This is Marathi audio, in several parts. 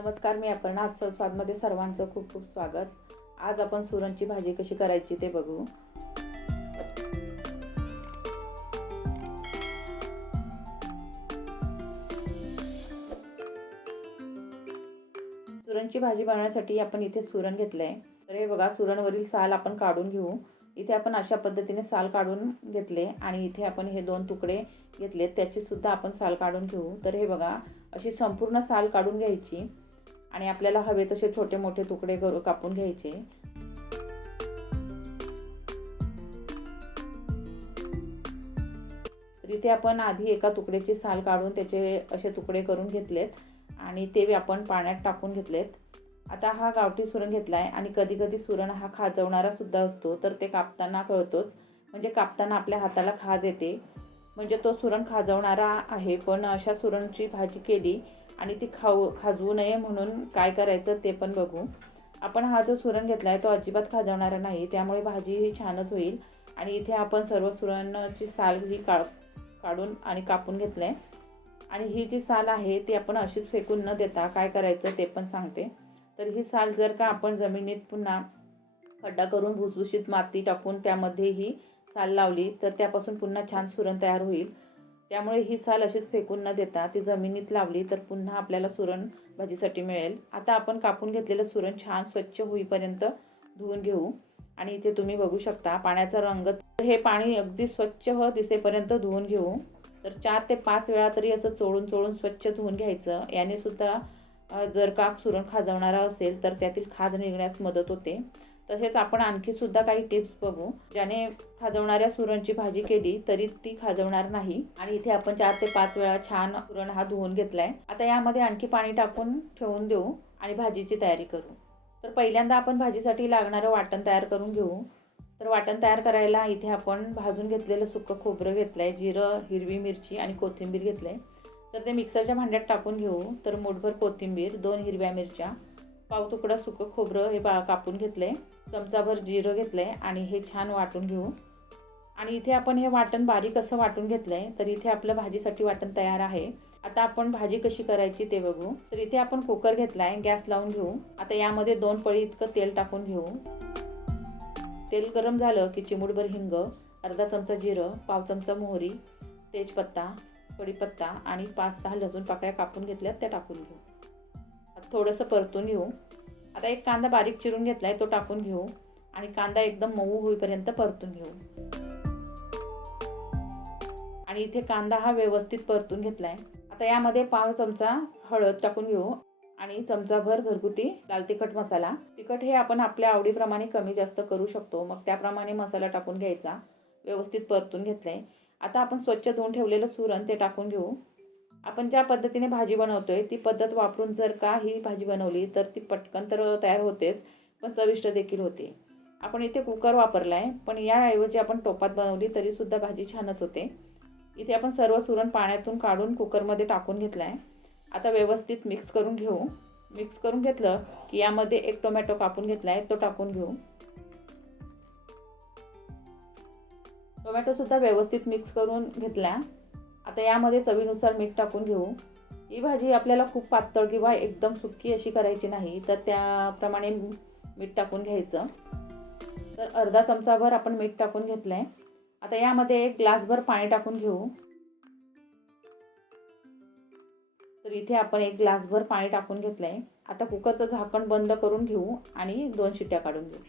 नमस्कार, मी अपर्णा. अस्सल स्वादमध्ये सर्वांचं खूप खूप स्वागत. आज आपण सुरणची भाजी कशी करायची ते बघू. सुरणची भाजी बनवण्यासाठी आपण इथे सुरण घेतलंय. तर हे बघा, सुरणवरील साल आपण काढून घेऊ. इथे आपण अशा पद्धतीने साल काढून घेतले आणि इथे आपण हे दोन तुकडे घेतलेत, त्याची सुद्धा आपण साल काढून घेऊ. तर हे बघा, अशी संपूर्ण साल काढून घ्यायची आणि आपल्याला हवे तसे छोटे मोठे तुकडे कापून घ्यायचे. तर इथे आपण आधी एका तुकड्याची साल काढून त्याचे असे तुकडे करून घेतलेत आणि ते आपण पाण्यात टाकून घेतलेत. आता हा गावठी सुरण घेतलाय आणि कधी कधी सुरण हा खाजवणारा सुद्धा असतो, तर ते कापताना कळतोच. म्हणजे कापताना आपल्या हाताला खाज येते, म्हणजे तो सुरण खाजवणारा आहे. पण अशा सुरणची भाजी केली आणि ती खाजवू नये म्हणून काय करायचं ते पण बघू. आपण हा जो सुरण घेतलाय तो अजिबात खाजवणारा नाही, त्यामुळे भाजी ही छानच होईल. आणि इथे आपण सर्व सुरणाची साल ही काढून आणि कापून घेतलंय. आणि ही जी साल आहे ती आपण अशीच फेकून न देता काय करायचं ते पण सांगते. तर ही साल जर का आपण जमिनीत पुन्हा खड्डा करून भुसभुशीत माती टाकून त्यामध्ये ही साल लावली तर त्यापासून पुन्हा छान सुरण तयार होईल. त्यामुळे ही साल अशीच फेकून न देता ती जमिनीत लावली तर पुन्हा आपल्याला सुरण भाजीसाठी मिळेल. आता आपण कापून घेतलेलं सुरण छान स्वच्छ होईपर्यंत धुवून घेऊ. आणि इथे तुम्ही बघू शकता पाण्याचा रंग, हे पाणी अगदी स्वच्छ दिसेपर्यंत धुवून घेऊ. तर 4 ते 5 वेळा तरी असं चोळून चोळून स्वच्छ धुवून घ्यायचं. याने सुद्धा जर का सुरण खाजवणारा असेल तर त्यातील खाज निघण्यास मदत होते. तसेच आपण आणखी सुद्धा काही टिप्स बघू ज्याने खाजवणाऱ्या सुरणची भाजी केली तरी ती खाजवणार नाही. आणि इथे आपण 4 ते 5 वेळा छान सुरण हा धुवून घेतलाय. आता यामध्ये आणखी पाणी टाकून ठेवून देऊ आणि भाजीची तयारी करू. तर पहिल्यांदा आपण भाजीसाठी लागणारं वाटण तयार करून घेऊ. तर वाटण तयार करायला इथे आपण भाजून घेतलेलं सुकं खोबरं घेतलंय, जिरं, हिरवी मिरची आणि कोथिंबीर घेतलंय. तर ते मिक्सरच्या भांड्यात टाकून घेऊ. तर मूठभर कोथिंबीर, 2 हिरव्या मिरच्या, पाव तुकडा सुकं खोबरं हे कापून घेतलंय, चमचाभर जिरं घेतलंय आणि हे छान वाटून घेऊ. आणि इथे आपण हे वाटण बारीक असं वाटून घेतलंय. तर इथे आपलं भाजीसाठी वाटण तयार आहे. आता आपण भाजी कशी करायची ते बघू. तर इथे आपण कुकर घेतलाय, गॅस लावून घेऊ. आता यामध्ये 2 पळी इतकं तेल टाकून घेऊ. तेल गरम झालं की चिमूटभर हिंग, अर्धा चमचा जिरं, पाव चमचा मोहरी, तेजपत्ता, कढीपत्ता आणि 5-6 लसूण पाकळ्या कापून घेतल्यात त्या टाकून घेऊ. थोडंसं परतून घेऊ. आता एक कांदा बारीक चिरून घेतलाय तो टाकून घेऊ आणि कांदा एकदम मऊ होईपर्यंत परतून घेऊ. आणि इथे कांदा हा व्यवस्थित परतून घेतलाय. आता यामध्ये पाव चमचा हळद टाकून घेऊ आणि चमचाभर घरगुती लाल तिखट मसाला. तिखट हे आपण आपल्या आवडीप्रमाणे कमी जास्त करू शकतो, मग त्याप्रमाणे मसाला टाकून घ्यायचा. व्यवस्थित परतून घेतलंय. आता आपण स्वच्छ धुवून ठेवलेलं सुरण ते टाकून घेऊ. आपण ज्या पद्धतीने भाजी बनवतोय ती पद्धत वापरून जर का ही भाजी बनवली तर ती पटकन तर तयार होतेच, पण चविष्ट देखील होते. आपण इथे कुकर वापरलाय, पण याऐवजी आपण टोपात बनवली तरी सुद्धा भाजी छानच होते. इथे आपण सर्व सुरण पाण्यातून काढून कुकरमध्ये टाकून घेतलाय. आता व्यवस्थित मिक्स करून घेऊ. मिक्स करून घेतलं की यामध्ये एक टोमॅटो कापून घेतलाय तो टाकून घेऊ. टोमॅटो सुद्धा व्यवस्थित मिक्स करून घेतला. आता यामध्ये चवीनुसार मीठ टाकून घेऊ. ही भाजी आपल्याला खूप पातळ किंवा एकदम सुकी अशी करायची नाही, तर त्याप्रमाणे मीठ टाकून घ्यायचं. तर अर्धा चमचाभर आपण मीठ टाकून घेतलंय. आता यामध्ये 1 ग्लासभर पाणी टाकून घेऊ. तर इथे आपण 1 ग्लासभर पाणी टाकून घेतलंय. आता कुकरचं झाकण बंद करून घेऊ आणि 2 शिट्ट्या काढून घेऊ.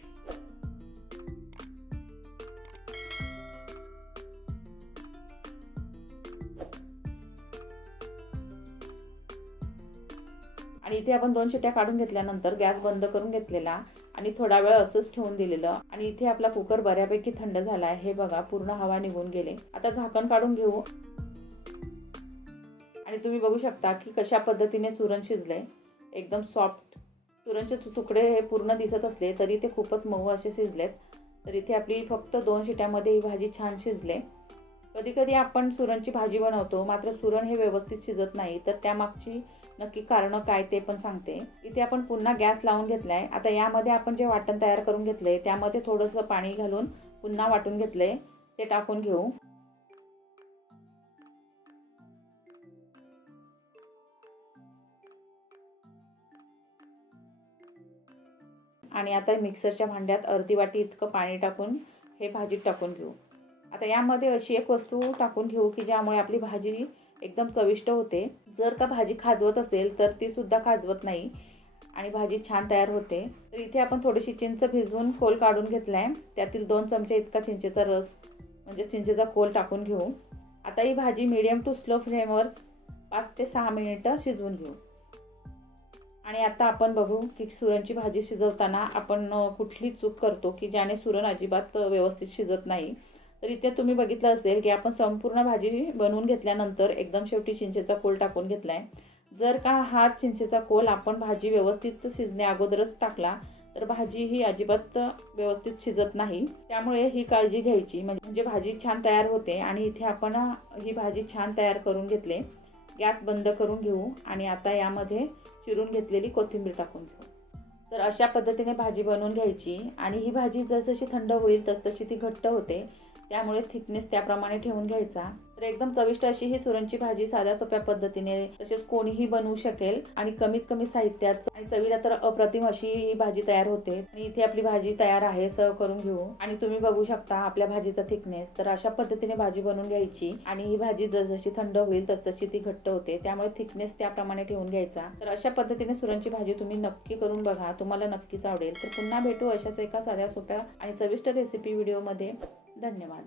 आणि इथे आपण 2 शिट्ट्या काढून घेतल्यानंतर गॅस बंद करून घेतलेला आणि थोडा वेळ असंच ठेवून दिलेलं. आणि इथे आपला कुकर बऱ्यापैकी थंड झाला आहे. हे बघा, पूर्ण हवा निघून गेले. आता झाकण काढून घेऊ आणि तुम्ही बघू शकता की कशा पद्धतीने सुरण शिजलंय. एकदम सॉफ्ट सुरणचे तुकडे हे पूर्ण दिसत असले तरी ते खूपच मऊ असे शिजलेत. तर इथे आपली फक्त 2 शिट्यामध्ये ही भाजी छान शिजले. कधी कधी आपण सुरणची भाजी बनवतो मात्र सुरण हे व्यवस्थित शिजत नाही, तर त्यामागची नक्की कारणं काय ते पण सांगते. इथे आपण पुन्हा गॅस लावून घेतलाय. आता यामध्ये आपण जे वाटण तयार करून घेतलंय त्यामध्ये थोडंसं पाणी घालून पुन्हा वाटून घेतलंय ते टाकून घेऊ. आणि आता मिक्सरच्या भांड्यात अर्धी वाटी इतकं पाणी टाकून हे भाजीत टाकून घेऊ. आता यामध्ये अशी एक वस्तू टाकून घेऊ की ज्यामुळे आपली भाजी एकदम चविष्ट होते. जर का भाजी खाजवत असेल तर ती सुद्धा खाजवत नाही आणि भाजी छान तयार होते. तर इथे आपण थोडीशी चिंच भिजवून कोल काढून घेतलाय. त्यातील 2 चमचे इतका चिंचेचा रस म्हणजे चिंचेचा कोल टाकून घेऊ. आता ही भाजी मीडियम टू स्लो फ्लेमवर 5 ते 6 मिनिटं शिजवून घेऊ. आणि आता आपण बघू की सुरणची भाजी शिजवताना आपण कुठली चूक करतो की ज्याने सुरण अजिबात व्यवस्थित शिजत नाही. तर इथे तुम्ही बघितलं असेल की आपण संपूर्ण भाजी बनवून घेतल्यानंतर एकदम शेवटी चिंचेचा कोल टाकून घेतलाय. जर का हा चिंचेचा कोल आपण भाजी व्यवस्थित शिजण्या अगोदरच टाकला तर भाजी ही अजिबात व्यवस्थित शिजत नाही. त्यामुळे ही काळजी घ्यायची म्हणजे भाजी छान तयार होते. आणि इथे आपण ही भाजी छान तयार करून घेतले. गॅस बंद करून घेऊ आणि आता यामध्ये चिरून घेतलेली कोथिंबीर टाकून घेऊ. तर अशा पद्धतीने भाजी बनवून घ्यायची आणि ही भाजी जसजशी थंड होईल तसतशी ती घट्ट होते. त्यामुळे थिकनेस त्याप्रमाणे ठेवून घ्यायचा. तर एकदम चविष्ट अशी ही सुरणची भाजी साध्या सोप्या पद्धतीने तसेच कोणीही बनवू शकेल आणि कमीत कमी साहित्यात आणि चवीला तर अप्रतिम अशी ही भाजी तयार होते. आणि इथे आपली भाजी तयार आहे. सर्व करून घेऊ आणि तुम्ही बघू शकता आपल्या भाजीचा थिकनेस. तर अशा पद्धतीने भाजी बनवून घ्यायची आणि ही भाजी जसजशी थंड होईल तसतशी ती घट्ट होते. त्यामुळे थिकनेस त्याप्रमाणे ठेवून घ्यायचा. तर अशा पद्धतीने सुरणची भाजी तुम्ही नक्की करून बघा. तुम्हाला नक्कीच आवडेल. तर पुन्हा भेटू अशाच एका साध्या सोप्या आणि चविष्ट रेसिपी व्हिडिओमध्ये. धन्यवाद.